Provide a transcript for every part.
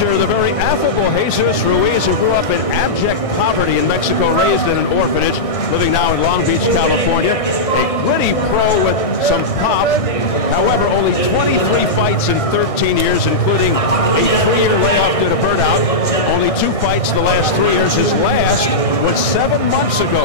manager, the very affable Jesus Ruiz, who grew up in abject poverty in Mexico, raised in an orphanage, living now in Long Beach, California. A gritty pro with some pop. However, only 23 fights in 13 years, including a 3-year layoff due to burnout. Only 2 fights the last 3 years. His last was 7 months ago.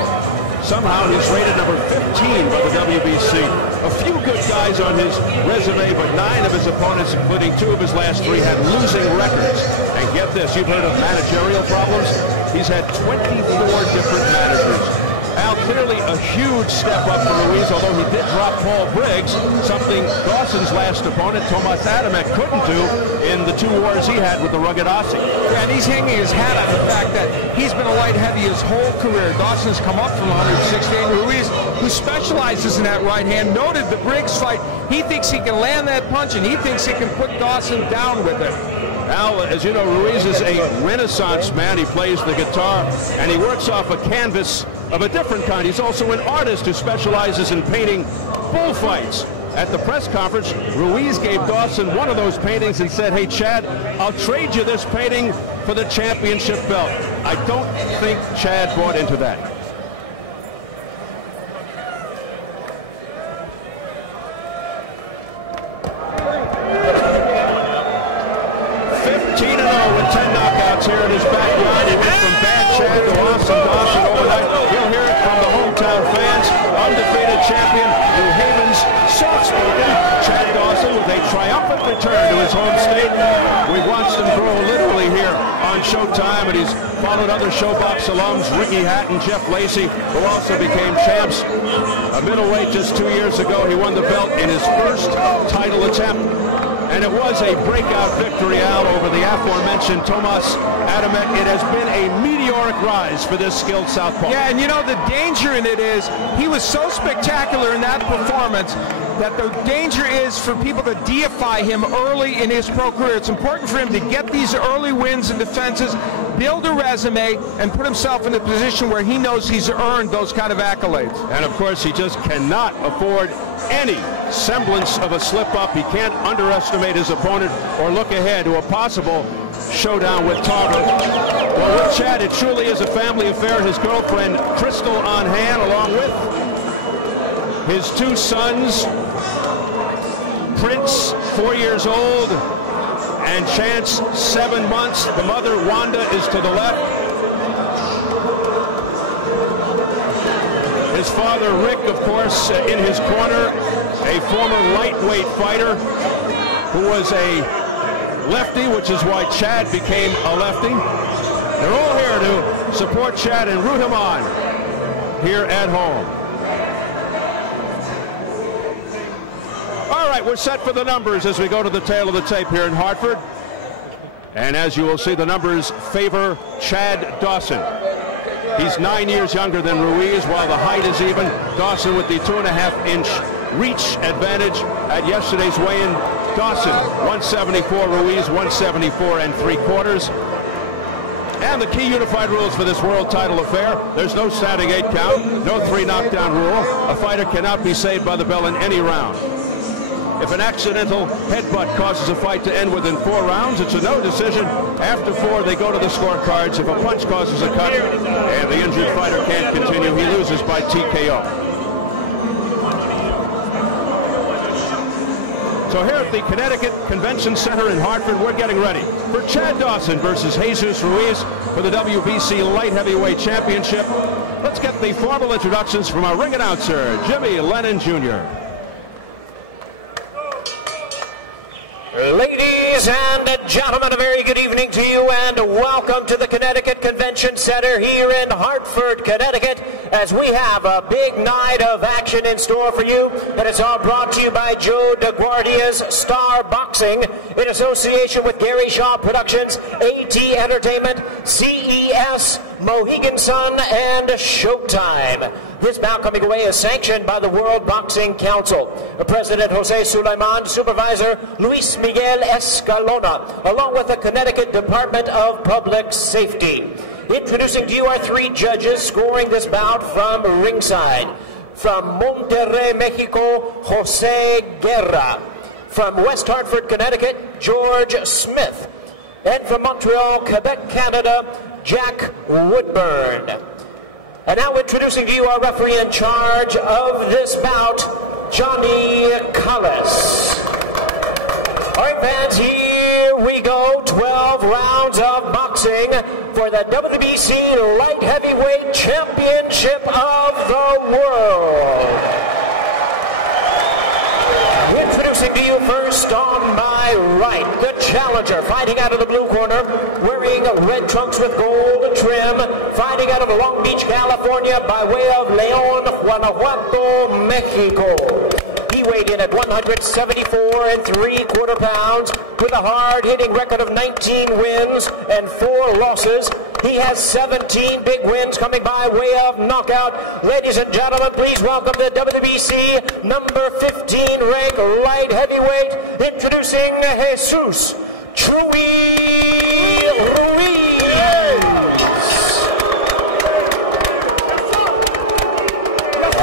Somehow he's rated number 15 by the WBC. A few good guys on his resume, but 9 of his opponents, including 2 of his last 3, had losing records. And get this, you've heard of managerial problems? He's had 24 different managers. Al, clearly a huge step up for Ruiz, although he did drop Paul Briggs, something Dawson's last opponent, Tomas Adamek, couldn't do in the 2 wars he had with the rugged Aussie. Yeah, and he's hanging his hat on the fact that he's been a light heavy his whole career. Dawson's come up from 116. Ruiz, who specializes in that right hand, noted the Briggs fight. He thinks he can land that punch, and he thinks he can put Dawson down with it. Al, as you know, Ruiz is a renaissance man. He plays the guitar, and he works off a canvas of a different kind. He's also an artist who specializes in painting bullfights. At the press conference, Ruiz gave Dawson one of those paintings and said, "Hey, Chad, I'll trade you this painting for the championship belt." I don't think Chad bought into that. 15-0 with 10 knockouts here in his backyard. He went from bad Chad to awesome Dawson overnight. You'll hear it from the hometown fans. Undefeated champion, New Haven's soft-spoken Chad Dawson with a triumphant return to his home state. We've watched him grow literally here on Showtime, and he's followed other Showbox alums, Ricky Hatton, Jeff Lacey, who also became champs. A middleweight just 2 years ago, he won the belt in his first title attempt. And it was a breakout victory, Al, over the aforementioned Tomas Adamek. It has been a meteoric rise for this skilled southpaw. Yeah, and you know, the danger in it is he was so spectacular in that performance that the danger is for people to deify him early in his pro career. It's important for him to get these early wins and defenses, build a resume, and put himself in a position where he knows he's earned those kind of accolades. And of course, he just cannot afford any semblance of a slip-up. He can't underestimate his opponent or look ahead to a possible showdown with Tarver. Well, with Chad, it truly is a family affair. His girlfriend, Crystal, on hand, along with his 2 sons, Prince, 4 years old, and Chance, 7 months. The mother, Wanda, is to the left. His father, Rick, of course, in his corner, a former lightweight fighter who was a lefty, which is why Chad became a lefty. They're all here to support Chad and root him on here at home. All right, we're set for the numbers as we go to the tail of the tape here in Hartford. And as you will see, the numbers favor Chad Dawson. He's 9 years younger than Ruiz, while the height is even. Dawson with the 2.5-inch reach advantage at yesterday's weigh-in. Dawson, 174, Ruiz, 174 3/4. And the key unified rules for this world title affair: there's no standing 8 count, no 3 knockdown rule. A fighter cannot be saved by the bell in any round. If an accidental headbutt causes a fight to end within 4 rounds, it's a no decision. After 4, they go to the scorecards. If a punch causes a cut and the injured fighter can't continue, he loses by TKO. So here at the Connecticut Convention Center in Hartford, we're getting ready for Chad Dawson versus Jesus Ruiz for the WBC Light Heavyweight Championship. Let's get the formal introductions from our ring announcer, Jimmy Lennon Jr. Ladies and gentlemen, a very good evening to you, and welcome to the Connecticut Convention Center here in Hartford, Connecticut, as we have a big night of action in store for you. And it's all brought to you by Joe DeGuardia's Star Boxing in association with Gary Shaw Productions, AT Entertainment, CES, Mohegan Sun, and Showtime. This bout coming away is sanctioned by the World Boxing Council. President Jose Sulaiman, Supervisor Luis Miguel Escalona, along with the Connecticut Department of Public Safety. Introducing to you our 3 judges scoring this bout from ringside. From Monterrey, Mexico, Jose Guerra. From West Hartford, Connecticut, George Smith. And from Montreal, Quebec, Canada, Jack Woodburn. And now introducing to you our referee in charge of this bout, Johnny Callis. All right, fans, here we go. 12 rounds of boxing for the WBC Light Heavyweight Championship of the World. Introducing to you first on my right, the challenger, fighting out of the blue corner, wearing red trunks with gold trim, fighting out of Long Beach, California, by way of León, Guanajuato, Mexico. He weighed in at 174 3/4 pounds with a hard-hitting record of 19 wins and 4 losses. He has 17 big wins coming by way of knockout. Ladies and gentlemen, please welcome the WBC number 15 ranked light heavyweight, introducing Jesus Ruiz.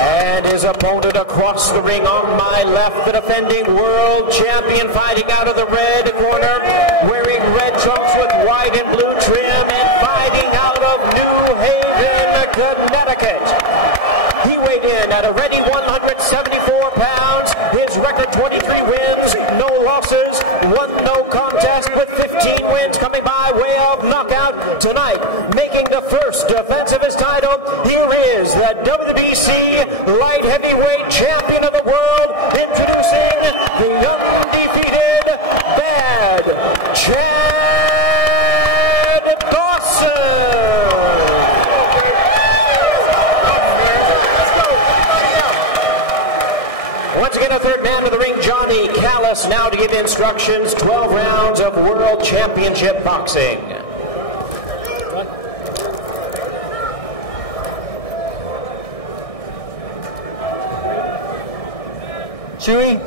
And his opponent across the ring on my left, the defending world champion, fighting out of the red corner, wearing red trunks with white and blue trim, and fighting out of New Haven, Connecticut. He weighed in at a ready 174 pounds. His record 23 wins, no losses, 1 no contest with 15 wins coming by way of knockout. Tonight, making the first defense of his title, here is the WBC Light Heavyweight Champion of the World, introducing the undefeated Bad Chad Dawson. Once again, a third man to the ring, Johnny Callis, now to give instructions. 12 rounds of World Championship Boxing. Chewy,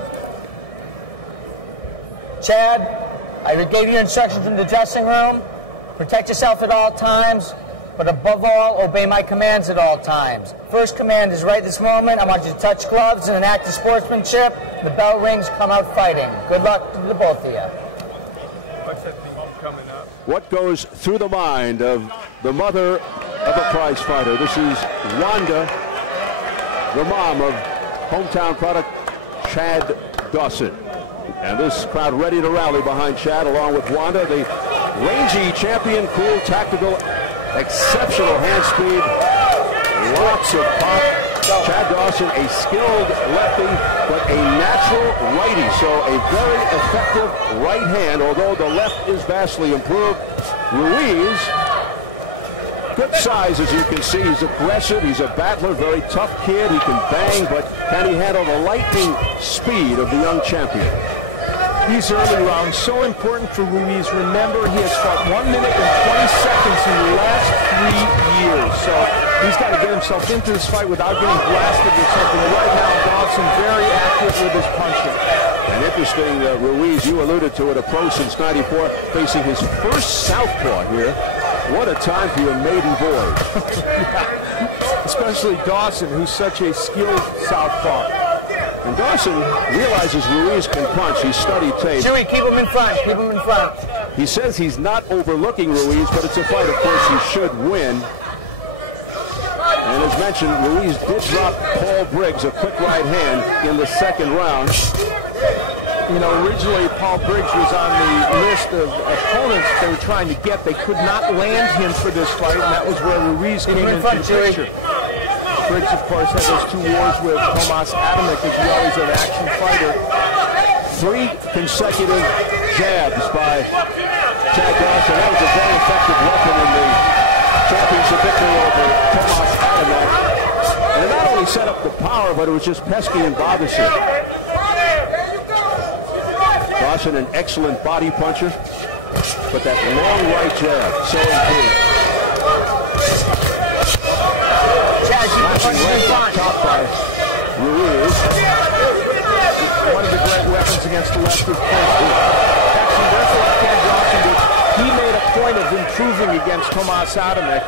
Chad, I gave you instructions from the dressing room. Protect yourself at all times, but above all, obey my commands at all times. First command is right this moment. I want you to touch gloves in an act of sportsmanship. The bell rings, come out fighting. Good luck to the both of you. What goes through the mind of the mother of a prize fighter? This is Wanda, the mom of hometown product Chad Dawson. And this crowd ready to rally behind Chad along with Wanda, the rangy champion, cool, tactical, exceptional hand speed, lots of pop. Chad Dawson, a skilled lefty, but a natural righty, so a very effective right hand, although the left is vastly improved. Ruiz, good size, as you can see. He's aggressive, he's a battler, very tough kid. He can bang, but can he handle the lightning speed of the young champion? These early rounds, so important for Ruiz. Remember, he has fought 1 minute and 20 seconds in the last 3 years. So he's got to get himself into this fight without getting blasted with something. Right now, Dawson very active with his punching. And interesting, Ruiz, you alluded to it, a pro since '94, facing his first southpaw here. What a time for your maiden voyage. Yeah. Especially Dawson, who's such a skilled southpaw. And Dawson realizes Ruiz can punch. He's studied tape. Chewy, keep him in front. Keep him in front. He says he's not overlooking Ruiz, but it's a fight, of course, he should win. And as mentioned, Ruiz did drop Paul Briggs a quick right hand in the second round. You know, originally Paul Briggs was on the list of opponents they were trying to get. They could not land him for this fight, and that was where Ruiz came into the picture. Briggs, of course, had those 2 wars with Tomas Adamek as well as an action fighter. 3 consecutive jabs by Chad Dawson. That was a very effective weapon in the championship victory over Tomas Adamek. And it not only set up the power, but it was just pesky and bothersome. Dawson, an excellent body puncher, but that long right jab, so improved. Slashing right on top by Ruiz. One of the great weapons against the left, of course. Actually, there's the left-hand Dawson, which he made a point of improving against Tomas Adamek.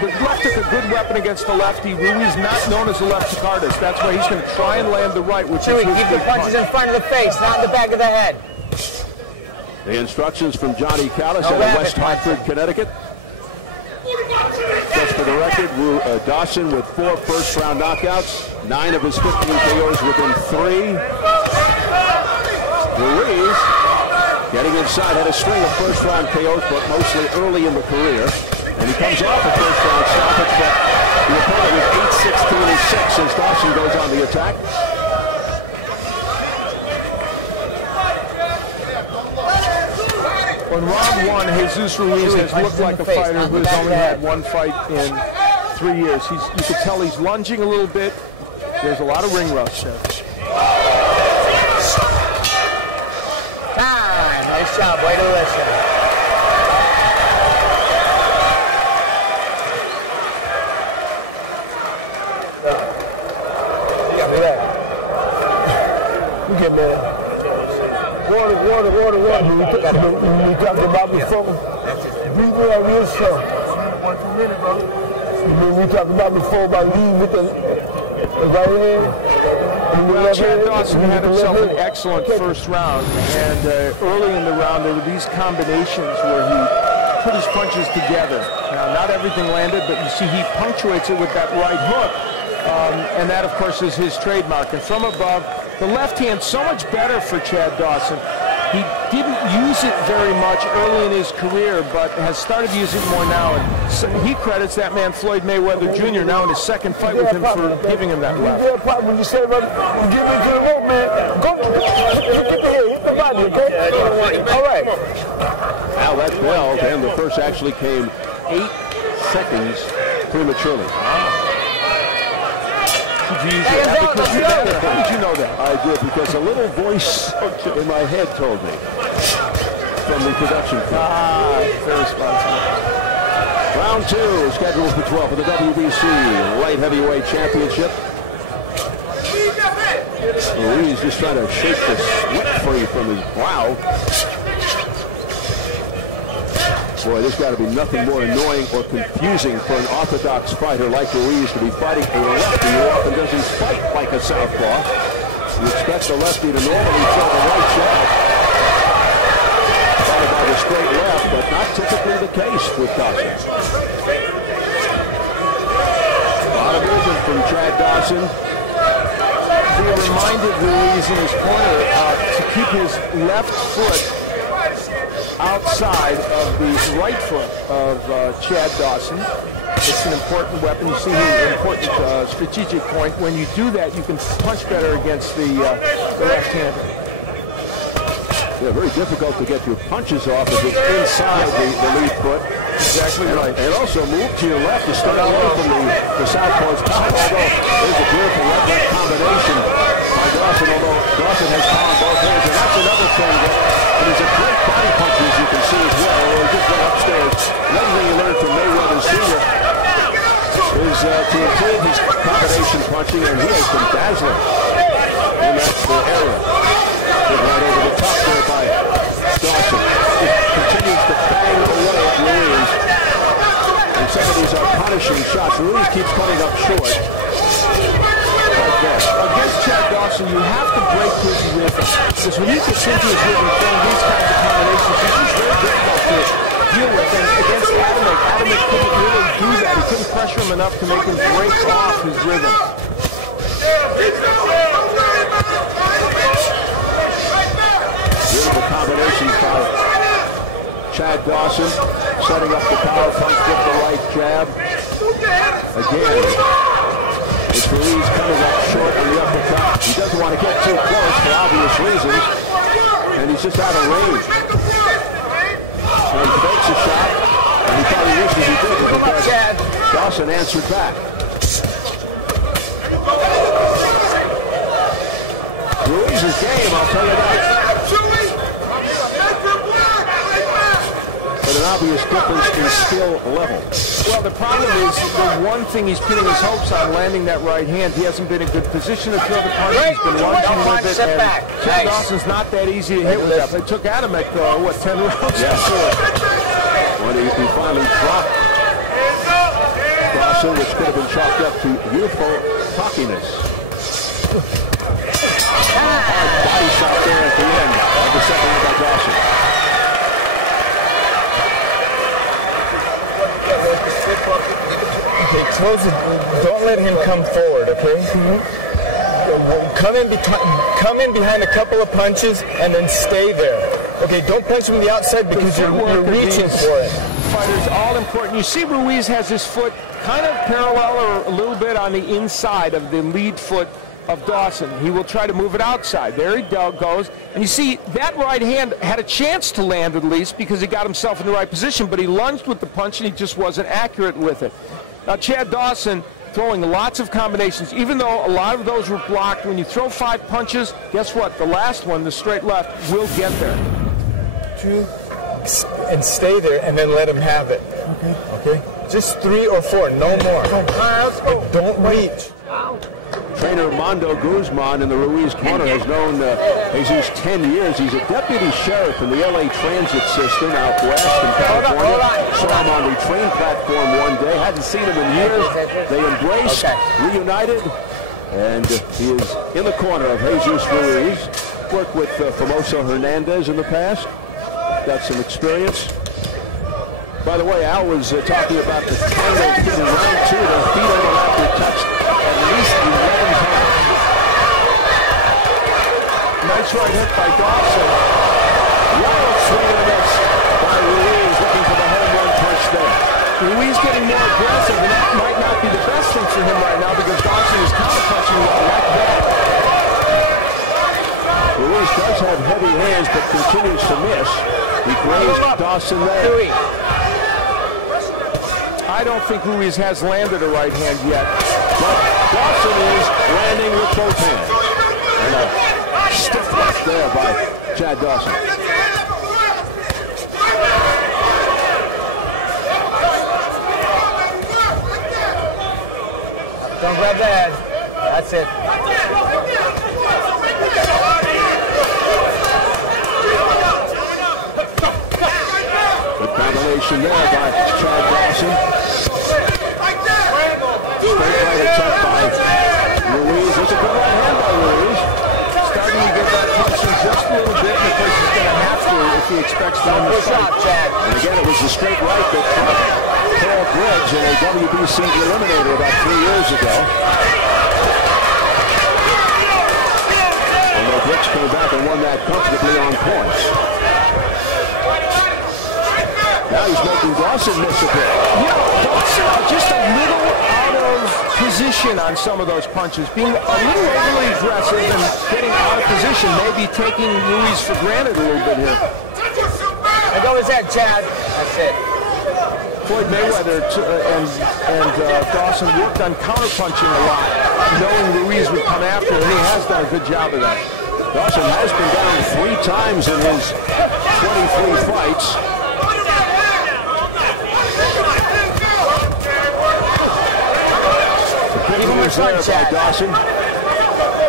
The left is a good weapon against the lefty. Ruiz not known as a left artist. That's why he's going to try and land the right, which is his keep the big punches punch. in front of the face, not in the back of the head. The instructions from Johnny Callis out of West Hartford, Connecticut. Just for the record, Dawson with 4 first-round knockouts, 9 of his 15 KOs within 3. Ruiz getting inside, had a string of first-round KOs, but mostly early in the career. And he comes off a first-round stoppage, but the opponent with 8-16-6 as Dawson goes on the attack. In round 1, Jesus Ruiz has looked like a fighter who has only had 1 fight in 3 years. You can tell he's lunging a little bit. There's a lot of ring rust there. Nice job, way to listen. You get mad. Water. We talked about before. Breathe me real slow. We talked about before about leading with the right hand. Well, Chad Dawson had himself an excellent first round, and early in the round there were these combinations where he put his punches together. Now, not everything landed, but you see he punctuates it with that right hook, and that, of course, is his trademark. And from above, the left hand so much better for Chad Dawson. He didn't use it very much early in his career, but has started to use it more now. And so he credits that man Floyd Mayweather Jr. now in his second fight with him for giving him that left. When you say, you get into the rope, man, go hit the head, hit the body, okay? All right. Now that bell, and the first actually came 8 seconds prematurely. Did you use your abacus for that, or how did you know that? I did, because a little voice in my head told me from the production crew. Very responsible. Round 2 is scheduled for 12 for the WBC Light Heavyweight Championship. Ruiz just trying to shake the sweat free from his brow. Boy, there's got to be nothing more annoying or confusing for an orthodox fighter like Ruiz to be fighting a lefty who often doesn't fight like a southpaw. You expect the lefty to normally throw the right jab, followed by the straight left, but not typically the case with Dawson. A lot of movement from Chad Dawson. He reminded Ruiz in his corner to keep his left foot outside of the right foot of Chad Dawson. It's an important weapon. You see an important strategic point. When you do that, you can punch better against the left-hander. Yeah, very difficult to get your punches off if it's inside the lead foot. Exactly right. And also move to your left to start away from the southpaw's power. Although there's a beautiful left-right combination by Dawson, although Dawson has power in both hands. And that's another thing that he's a great body puncher, as you can see as well. He just went upstairs. Another thing you learned from Mayweather Sr. is to improve his combination punching, and he has been dazzling in that area. Right over the top there by Dawson. He continues to bang away at Ruiz. And some of these are punishing shots. Ruiz keeps coming up short. Like that. Against Chad Dawson, you have to break his rhythm. Because when he gets into his rhythm throwing these kinds of combinations, it's just very difficult to deal with. And against Adamek couldn't really do that. He couldn't pressure him enough to make him break off his rhythm. Beautiful combinations by Chad Dawson, setting up the power punch with the right jab. Again, it's Ruiz coming up short on the uppercut. He doesn't want to get too close for obvious reasons, and he's just out of range. So he takes a shot, and he probably wishes he did because Dawson answered back. Ruiz's game, I'll tell you that. But an obvious difference in skill level. Well, the problem is the one thing he's pinning his hopes on, landing that right hand. He hasn't been in good position to throw the punch. He's been lunging with it, and Chad Dawson's not that easy to hit with that. But it took Adamek, 10 rounds to do it. When he finally dropped Dawson, which could have been chalked up to youthful cockiness. Hard body shot there at the end of the second one by Dawson. Okay, close it. Don't let him come forward, okay? Come in behind a couple of punches and then stay there. Okay, don't punch from the outside because you're reaching for it. Fighters, all important. You see Ruiz has his foot kind of parallel or a little bit on the inside of the lead foot of Dawson. He will try to move it outside. There he goes. And you see, that right hand had a chance to land at least because he got himself in the right position, but he lunged with the punch and he just wasn't accurate with it. Now, Chad Dawson throwing lots of combinations, even though a lot of those were blocked. When you throw 5 punches, guess what? The last one, the straight left, will get there. 2, and stay there and then let him have it. Okay? Just 3 or 4, no more. And don't reach. Trainer Mondo Guzman in the Ruiz corner has known Jesus 10 years. He's a deputy sheriff in the LA transit system out west in California. Saw him on the train platform one day. Hadn't seen him in years. They embraced, reunited, and he is in the corner of Jesus Ruiz. Worked with Famoso Hernandez in the past. Got some experience. By the way, Al was talking about the tangle in round 2. The feet overlapped or touched at least 11 times. Nice right hit by Dawson. Wild swing and a miss by Ruiz, looking for the home run punch there. Ruiz getting more aggressive, and that might not be the best thing for him right now because Dawson is counter-punching like that. Ruiz does have heavy hands, but continues to miss. He grazed Dawson there. I don't think Ruiz has landed a right hand yet. But Dawson is landing with both hands. And a stiff left there by Chad Dawson. Don't grab the head. That's it. Good combination there by Chad Dawson. Straight right attempt by Ruiz. It's a good right hand by Ruiz. Starting to get that punching just a little bit because he's going to have to if he expects to win the fight. And again, it was the straight right that caught Paul Griggs in a WBC eliminator about 3 years ago. Although Griggs came back and won that comfortably on points. Now he's making Dawson miss a bit. Yeah, Dawson just a little out of position on some of those punches. Being a little overly aggressive and getting out of position. Maybe taking Ruiz for granted a little bit here. I go with that, Chad. That's it. Floyd Mayweather and Dawson worked on counter-punching a lot, knowing Ruiz would come after him, and he has done a good job of that. Dawson has been down 3 times in his 23 fights. There by Dawson.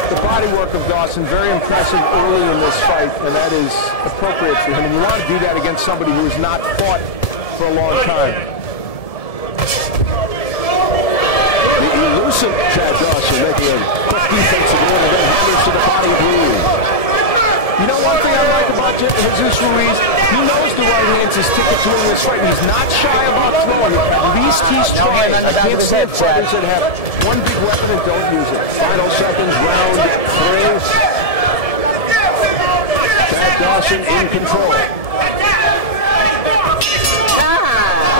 The body work of Dawson, very impressive early in this fight, and that is appropriate for him. And you want to do that against somebody who has not fought for a long time. The elusive Chad Dawson making a quick defensive move and then hammers to the body of Ruiz. You know one thing I like about Jesus Ruiz? He knows the right hand's his ticket to win this fight. He's not shy about throwing it. At least he's trying. I can't stand fighters that have one big weapon and don't use it. Final seconds, round 3. Chad Dawson in control.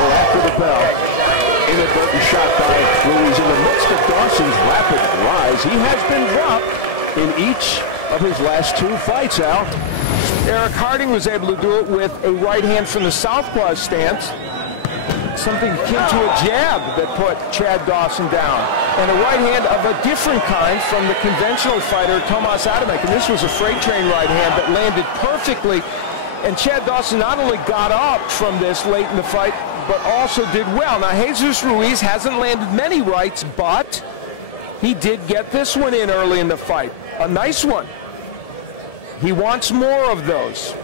After the bell, inadvertent shot by Ruiz in the midst of Dawson's rapid rise. He has been dropped in each of his last 2 fights, Al. Eric Harding was able to do it with a right hand from the southpaw stance, something akin to a jab that put Chad Dawson down, and a right hand of a different kind from the conventional fighter Tomas Adamek, and this was a freight train right hand that landed perfectly, and Chad Dawson not only got up from this late in the fight, but also did well. Now, Jesus Ruiz hasn't landed many rights, but he did get this one in early in the fight. A nice one. He wants more of those.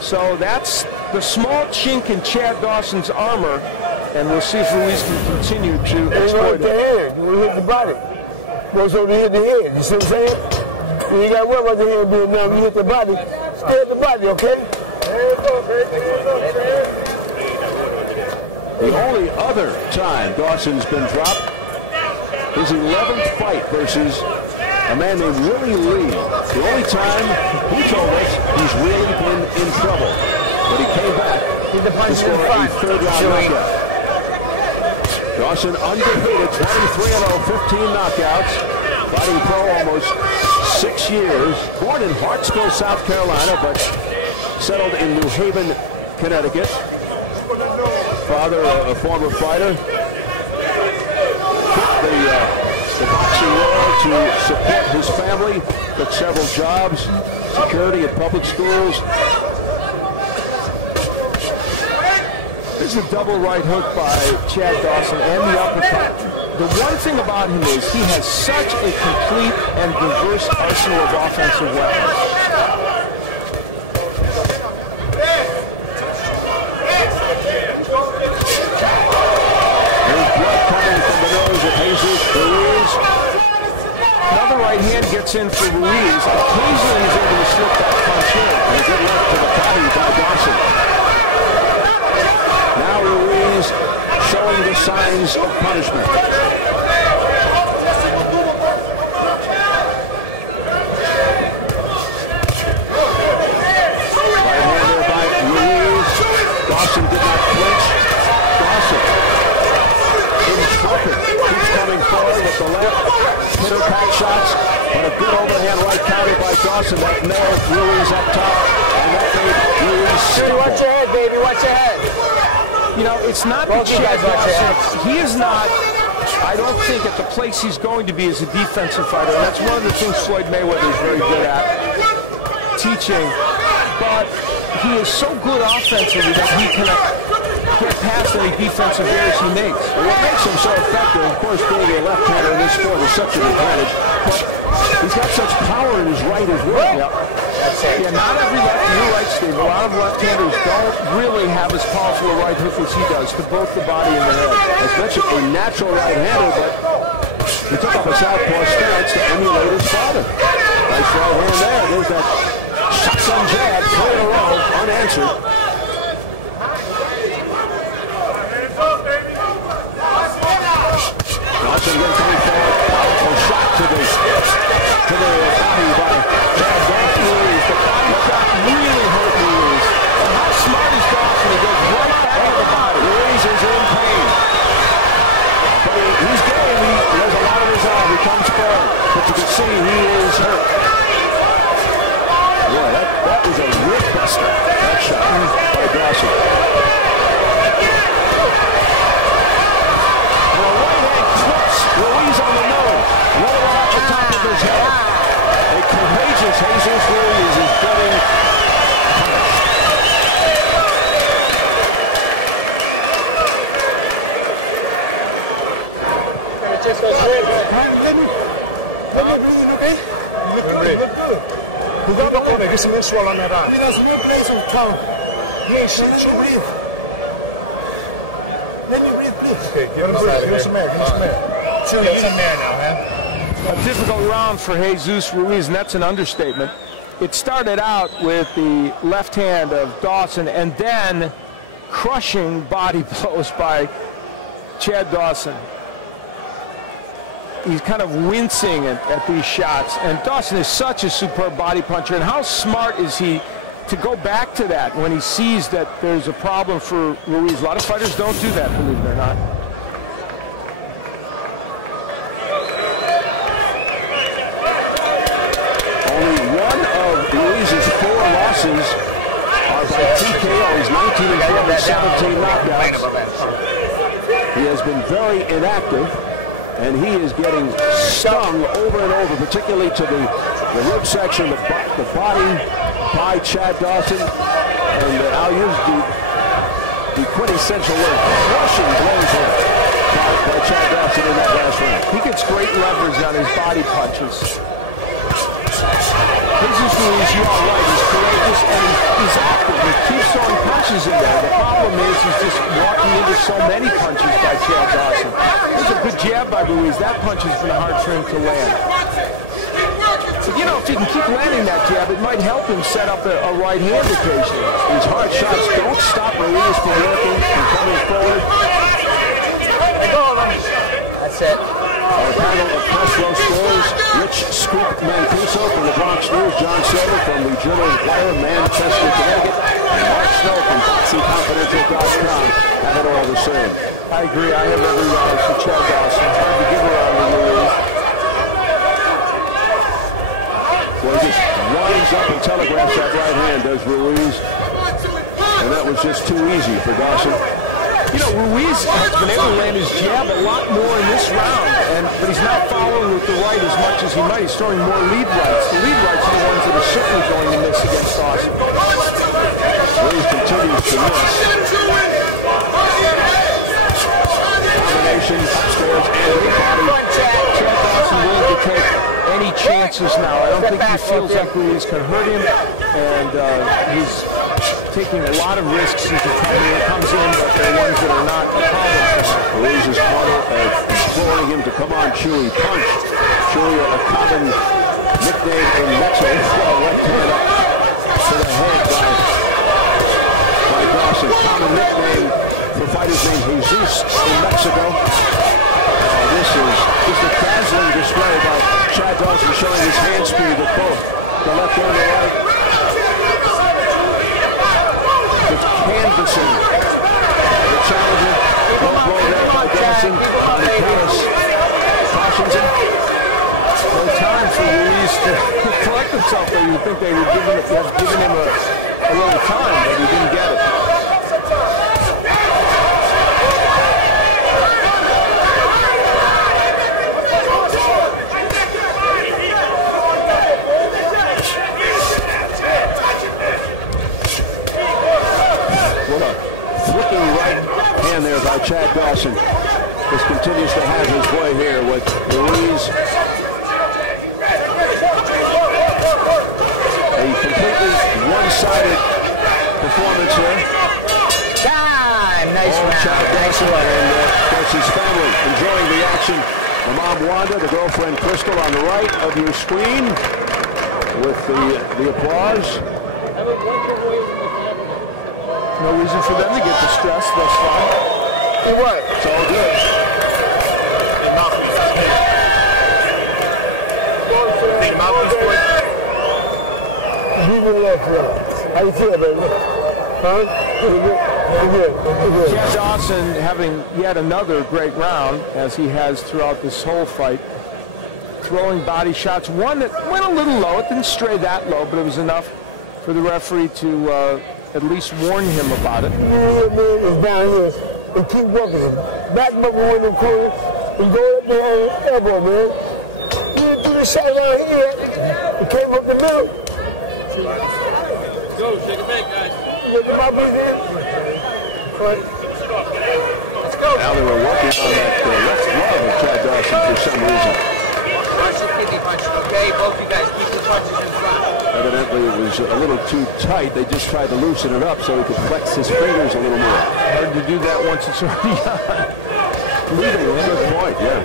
So that's the small chink in Chad Dawson's armor, and we'll see if Ruiz can continue to exploit it. The head, you hit the body. Goes over to hit the head, you see what I'm saying? You ain't got to worry about the head being down, you hit the body. Stay at the body, okay? The only other time Dawson's been dropped, his 11th fight versus a man named Willie Lee. The only time he told us he's really been in trouble. But he came back to score a third-round knockout. Dawson undefeated, 23-0, 15 knockouts. Fighting pro almost 6 years. Born in Hartsville, South Carolina, but settled in New Haven, Connecticut. Father, a former fighter. The boxing world to support his family. Took several jobs, security at public schools. This is a double right hook by Chad Dawson and the uppercut. The one thing about him is he has such a complete and diverse arsenal of offensive weapons. There's blood coming from the nose of Jesus Ruiz. Another right hand gets in for Ruiz. Occasionally he's able to slip that punch in. And a good left to the body by Dawson. Now Ruiz showing the signs of punishment. Right-hander by Ruiz. Dawson did not flinch. Dawson intrepid. Keeps coming forward with the left. Pitter-pat shots. But a good overhand right counter by Dawson. That nailed Ruiz up top. And that made Ruiz stumble. Watch your head, baby. Watch your head. You know, it's not that Chad Dawson, he is not, I don't think at the place he's going to be as a defensive fighter. And that's one of the things Floyd Mayweather is very good at, teaching. But he is so good offensively that he can get past any defensive errors he makes. And what makes him so effective, of course, being a left-hander in this sport is such an advantage. But he's got such power in his right as well. Yep. Yeah, not every left, you're right, Steve. A lot of left-handers don't really have as powerful a right hook as he does to both the body and the head. As mentioned, a natural right-hander, but he took up a southpaw stance to emulate his father. Nice right hand there. There's that shotgun jab, 3 in a row, unanswered. Dawson again coming forward. Powerful shot to the body by Chad Dawson. The body shot really hurt Ruiz. And how smart is Dawson? He goes right back to the body. Ruiz is in pain. But he's game. He has a lot of resolve. He comes forward. But you can see he is hurt. Boy, that was a rib buster. That shot by Dawson. And a right hand clips Ruiz on the nose. Another one off the top of his head. A courageous Jesus Ruiz is getting punished. Just goes red. Let me breathe, okay? You look good, you look good. Cuidado con it, get some swell on that arm. There's a new place of town. Yeah, shit, breathe. Let me breathe, please. Okay, give him some air, give him some air. Sure, get some air now, man. A difficult round for Jesus Ruiz, and that's an understatement. It started out with the left hand of Dawson and then crushing body blows by Chad Dawson. He's kind of wincing at these shots, and Dawson is such a superb body puncher. And how smart is he to go back to that when he sees that there's a problem for Ruiz? A lot of fighters don't do that, believe it or not. Only one of Ruiz's 4 losses are by TKO. He's 19-4 with 17 knockouts. He has been very inactive, and he is getting stung over and over, particularly to the rib section, the body by Chad Dawson. And I'll use the quintessential word, crushing blows by Chad Dawson in that last round. He gets great leverage on his body punches. Jesus Ruiz, you are right, he's courageous and he's active. He keeps throwing punches in there. The problem is he's just walking into so many punches by Chad Dawson. There's a good jab by Ruiz. That punch has been hard for him to land. But, you know, if he can keep landing that jab, it might help him set up a right hand occasionally. These hard shots don't stop Ruiz from working and coming forward. That's it. Our panel of press row scores: Rich Scoop Mancuso from the Bronx News, John Silver from the Journal-Enquirer, Manchester, Connecticut, and Mark Snow from BoxingConfidential.com have it all the same. I agree. I have every round for Chad Dawson. Hard to give around to Ruiz. Well, he just winds up and telegraphs that right hand, does Ruiz. And that was just too easy for Dawson. You know, Ruiz has been able to land his jab a lot more in this round, but he's not following with the right as much as he might. He's throwing more lead rights. The lead rights are the ones that are certainly going to miss against Dawson. Ruiz continues to miss. Combination, upstairs, and the body. Chad Dawson willing to take any chances now. I don't think he feels like Ruiz can hurt him, and he's taking a lot of risks as he comes in, but they're ones that are not a problem for him. Ruiz's corner imploring him to come on, Chewy. Punch. Chewy, a common nickname in Mexico. Left hand up to the head by Dawson. Common nickname for fighters named Jesus in Mexico. This is just a dazzling display by Chad Dawson, showing his hand speed with both the left and the right. It's canvassing the challenger. Low blow there by Dawson on the pass. Cautions him. No time for Ruiz to collect himself there. You would think they would have given him a little time, but he didn't get it. There by Chad Dawson. This continues to have his way here with Ruiz. A completely one-sided performance here. Nice round. Chad Dawson and Dawson's family enjoying the action. The mom Wanda, the girlfriend Crystal on the right of your screen with the applause. No reason for them to get distressed. That's fine. It worked. It's all good. How you feel, baby? Huh? Chad Dawson having yet another great round, as he has throughout this whole fight. Throwing body shots. One that went a little low. It didn't stray that low, but it was enough for the referee to at least warn him about it. Is down here and keep working. Back up in the corner and go up there on the elbow, man. You do the shot down here and came up the middle. Go, shake it back, guys. Look at my big hand. Let's go. Now they were working on that left glove of Chad Dawson for some reason. Punch the kidney punch, okay? Both of you guys keep the punches in front. Evidently it was a little too tight. They just tried to loosen it up so he could flex his fingers a little more. Hard to do that once it's already on. Good point, yeah.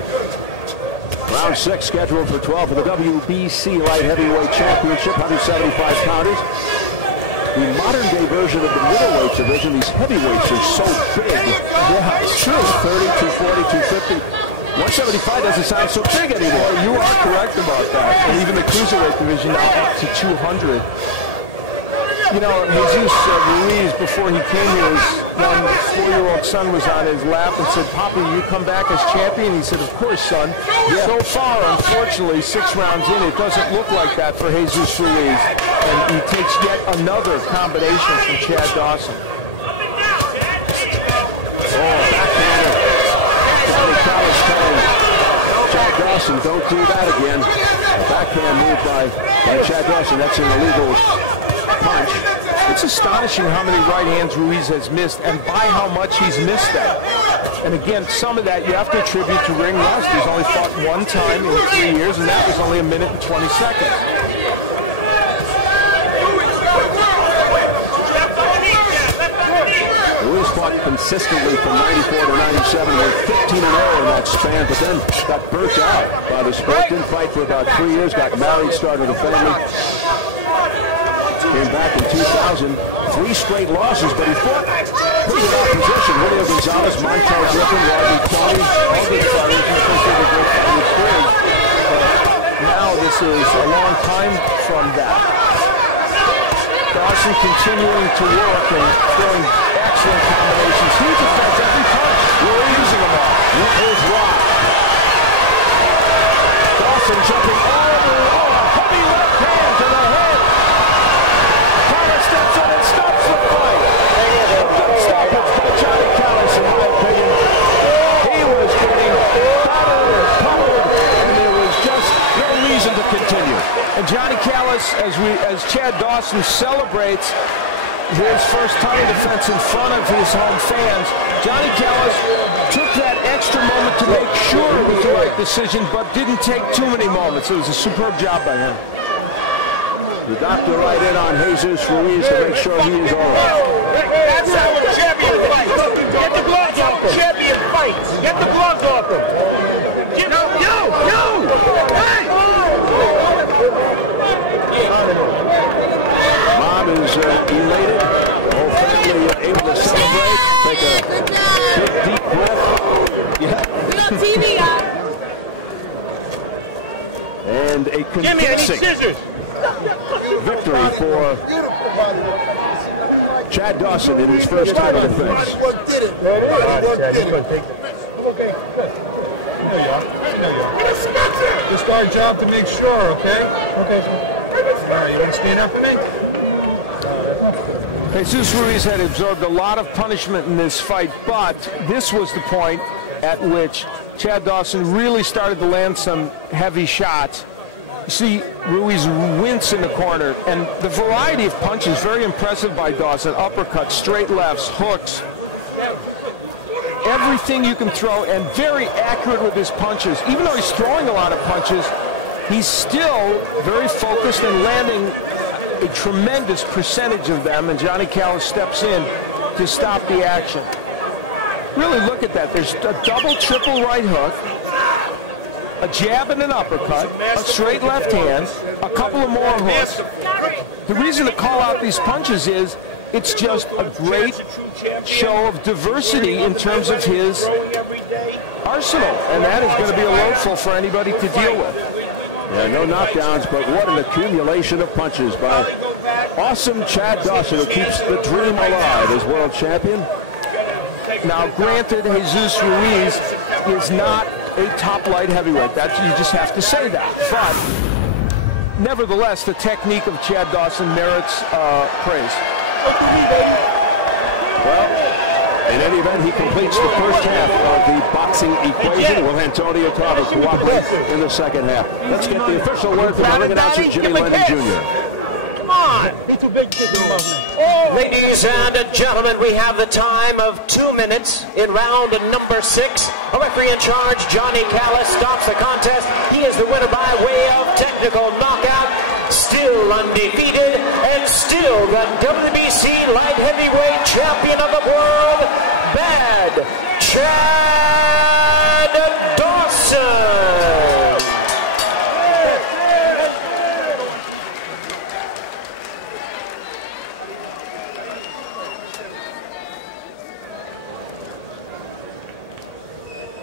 Round 6 scheduled for 12 for the WBC Light Heavyweight Championship, 175-pounders. The modern-day version of the middleweight division, these heavyweights are so big. Yeah, it's true. 30, 240, 250. 175 doesn't sound so big anymore. You are correct about that. And even the cruiserweight division now up to 200. You know, Jesus Ruiz, before he came here, his young 4-year-old son was on his lap and said, "Papa, you come back as champion?" He said, "Of course, son." Yeah. So far, unfortunately, 6 rounds in, it doesn't look like that for Jesus Ruiz. And he takes yet another combination from Chad Dawson. Backhander. College telling Chad Dawson, don't do that again. A backhand move by Chad Dawson. That's an illegal punch. It's astonishing how many right hands Ruiz has missed and by how much he's missed that. And again, some of that you have to attribute to ring rust. He's only fought one time in 3 years, and that was only 1 minute and 20 seconds. Ruiz fought consistently from 94 to 97, went 15-0 in that span, but then got burnt out by the sport. Didn't fight for about 3 years, got married, started a family. Came back in 2000, 3 straight losses, but he fought pretty good opposition. Julio Gonzalez, Montel Griffin, Rodney Tony, all good fighters. Considered great fighting experience. Now this is a long time from that. Dawson continuing to work and throwing excellent combinations. He defends every punch. We're using them all. Here's Rock. Dawson jumping over. Oh, a heavy left hand to the head. Callis steps in and stops the fight. Good stoppage by Johnny Callis, in my opinion. He was getting battered and pummeled, and there was just no reason to continue. And Johnny Callis, as Chad Dawson celebrates his first title defense in front of his home fans, Johnny Callis took that extra moment to make sure it was the right decision, but didn't take too many moments. It was a superb job by him. The doctor right in on Jesus Ruiz to make sure he is all right. That's how a champion fights. Get the gloves off him. Champion fights. Get the gloves off him. Hey! Mom is elated. Whole family able to celebrate. Take a big, deep breath. Good TV, And a convincing victory for Chad Dawson in his first title defense. Just our job to make sure, okay? Okay, sir. All right, you want to stand up for me? Jesus Ruiz had absorbed a lot of punishment in this fight, but this was the point at which Chad Dawson really started to land some heavy shots. You see Ruiz wince in the corner, and the variety of punches, very impressive by Dawson. Uppercuts, straight lefts, hooks. Everything you can throw, and very accurate with his punches. Even though he's throwing a lot of punches, he's still very focused and landing a tremendous percentage of them, and Johnny Callis steps in to stop the action. Really look at that. There's a double, triple right hook, a jab and an uppercut, a straight left hand, a couple of more hooks. The reason to call out these punches is it's just a great show of diversity in terms of his arsenal, and that is going to be a loadful for anybody to deal with. Yeah, no knockdowns, but what an accumulation of punches by awesome Chad Dawson, who keeps the dream alive as world champion. Now, granted, Jesus Ruiz is not a top light heavyweight. You just have to say that. But nevertheless, the technique of Chad Dawson merits praise. Well, in any event, he completes the first half of the boxing equation. Will Antonio Tarver cooperate in the second half? Let's get the official word from the ring announcer, Jimmy Lennon Jr. Come on. Ladies and gentlemen, we have the time of 2 minutes in round number 6. A referee in charge, Johnny Callis, stops the contest. He is the winner by way of technical knockout. Still undefeated and still the WBC light heavyweight champion of the world, Bad Chad Dawson.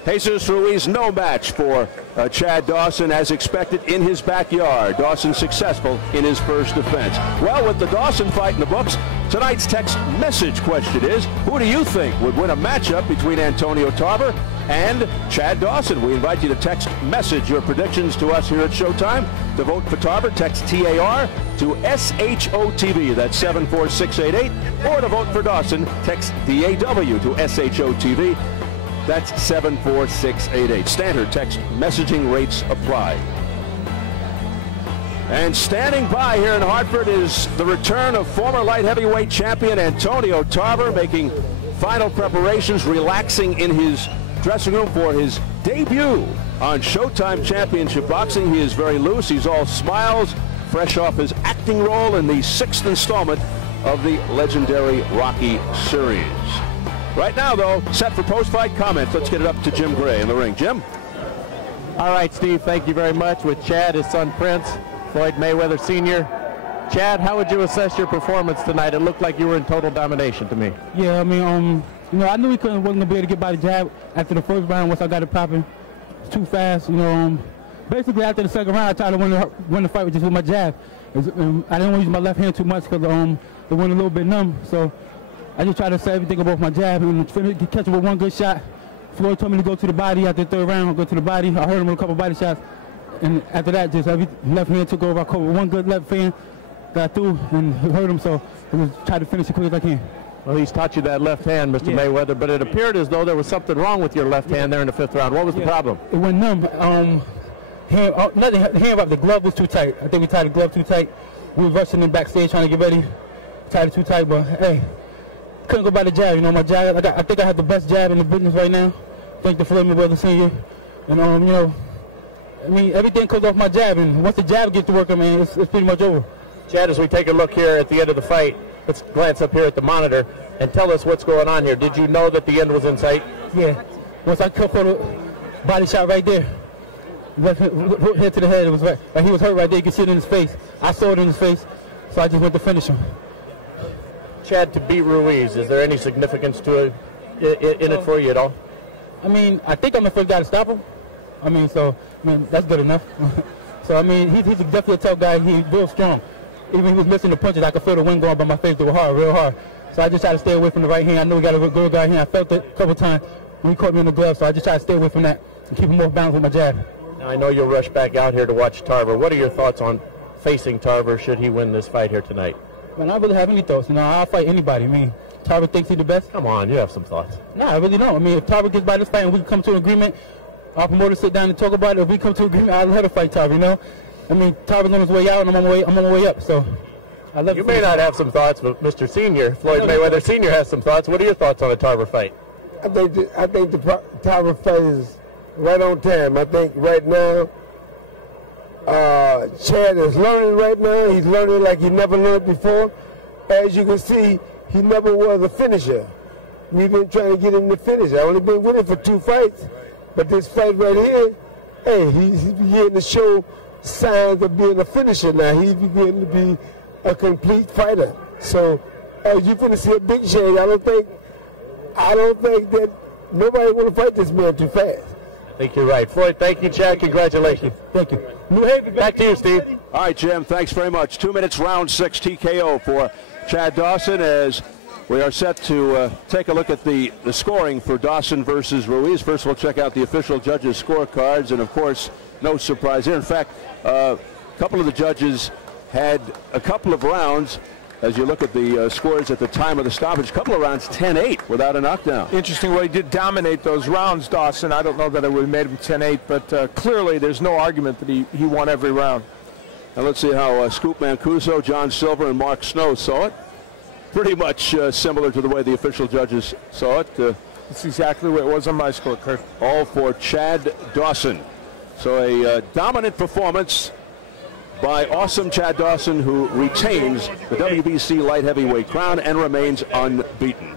Jesus Ruiz, no match for Chad Dawson, as expected in his backyard. Dawson successful in his first defense. Well, with the Dawson fight in the books, tonight's text message question is, who do you think would win a matchup between Antonio Tarver and Chad Dawson? We invite you to text message your predictions to us here at Showtime. To vote for Tarver, text TAR to SHOTV, that's 74688. Or to vote for Dawson, text DAW to SHOTV. That's 74688. Standard text messaging rates apply. And standing by here in Hartford is the return of former light heavyweight champion Antonio Tarver, making final preparations, relaxing in his dressing room for his debut on Showtime Championship Boxing. He is very loose. He's all smiles, fresh off his acting role in the 6th installment of the legendary Rocky series. Right now, though, set for post-fight comments. Let's get it up to Jim Gray in the ring. Jim? All right, Steve, thank you very much. With Chad, his son Prince, Floyd Mayweather Sr. Chad, how would you assess your performance tonight? It looked like you were in total domination to me. Yeah, I mean, you know, I knew wasn't going to be able to get by the jab after the first round once I got it popping. Too fast, you know. Basically, after the second round, I tried to win the fight with my jab. I didn't want to use my left hand too much because it went a little bit numb. So I just tried to set everything above my jab and catch it with one good shot. Floyd told me to go to the body after the third round. I'll go to the body. I heard him with a couple body shots. And after that, just every left hand took over. I caught with one good left hand, got through, and hurt him. So I just tried to finish it quick as I can. Well, he's taught you that left hand, Mr. Mayweather, but it appeared as though there was something wrong with your left hand there in the fifth round. What was the problem? It went numb. The glove was too tight. I think we tied the glove too tight. We were rushing in backstage trying to get ready. Tied it too tight, but hey, couldn't go by the jab. You know, my jab, I think I have the best jab in the business right now. Thank the Floyd Mayweather Sr. And, you know, I mean, everything comes off my jab, and once the jab gets to work, I mean, it's pretty much over. Chad, as we take a look here at the end of the fight, let's glance up here at the monitor and tell us what's going on here. Did you know that the end was in sight? Yeah. Once I caught a body shot right there, left head to the head, it was right. Like he was hurt right there. You could see it in his face. I saw it in his face, so I just went to finish him. Chad, to beat Ruiz, is there any significance to it in it for you at all? I mean, I think I'm the first guy to stop him. I mean, that's good enough. So, I mean, he's definitely a tough guy. He's real strong. Even he was missing the punches, I could feel the wind going by my face. They were hard, real hard. So I just tried to stay away from the right hand. I knew we got a good guy here. I felt it a couple times when he caught me in the glove, so I just tried to stay away from that and keep him more balanced with my jab. Now, I know you'll rush back out here to watch Tarver. What are your thoughts on facing Tarver should he win this fight here tonight? Man, I don't really have any thoughts. You know, I'll fight anybody. I mean, Tarver thinks he's the best. Come on, you have some thoughts. No, I really don't. I mean, if Tarver gets by this fight and we can come to an agreement, our promoter sit down and talk about it. If we come to an agreement, I'll let her fight Tarver, you know? I mean, Tarver's on his way out and I'm on my way up, so I love you. You may not have some thoughts, but Mr. Senior, Floyd Mayweather Sr. has some thoughts. What are your thoughts on a Tarver fight? I think the Tarver fight is right on time. I think right now, Chad is learning right now. He's learning like he never learned before. As you can see, he never was a finisher. We've been trying to get him to finish. I've only been with him for 2 fights. But this fight right here, hey, he's beginning to show signs of being a finisher now. He's beginning to be a complete fighter. So you're going to see a big change. I don't think that nobody want to fight this man too fast. I think you're right. Floyd, thank you, Chad. Congratulations. Thank you. Back to you, Steve. All right, Jim, thanks very much. 2 minutes, round 6 TKO for Chad Dawson as we are set to take a look at the scoring for Dawson versus Ruiz. First, we'll check out the official judges' scorecards, and, of course, no surprise here. In fact, a couple of the judges had a couple of rounds, as you look at the scores at the time of the stoppage, a couple of rounds 10-8 without a knockdown. Interesting. Well, he did dominate those rounds, Dawson. I don't know that it would have made him 10-8, but clearly there's no argument that he won every round. Now let's see how Scoop Mancuso, John Silver, and Mark Snow saw it. Pretty much similar to the way the official judges saw it. That's exactly what it was on my scorecard. All for Chad Dawson. So a dominant performance by awesome Chad Dawson, who retains the WBC light heavyweight crown and remains unbeaten.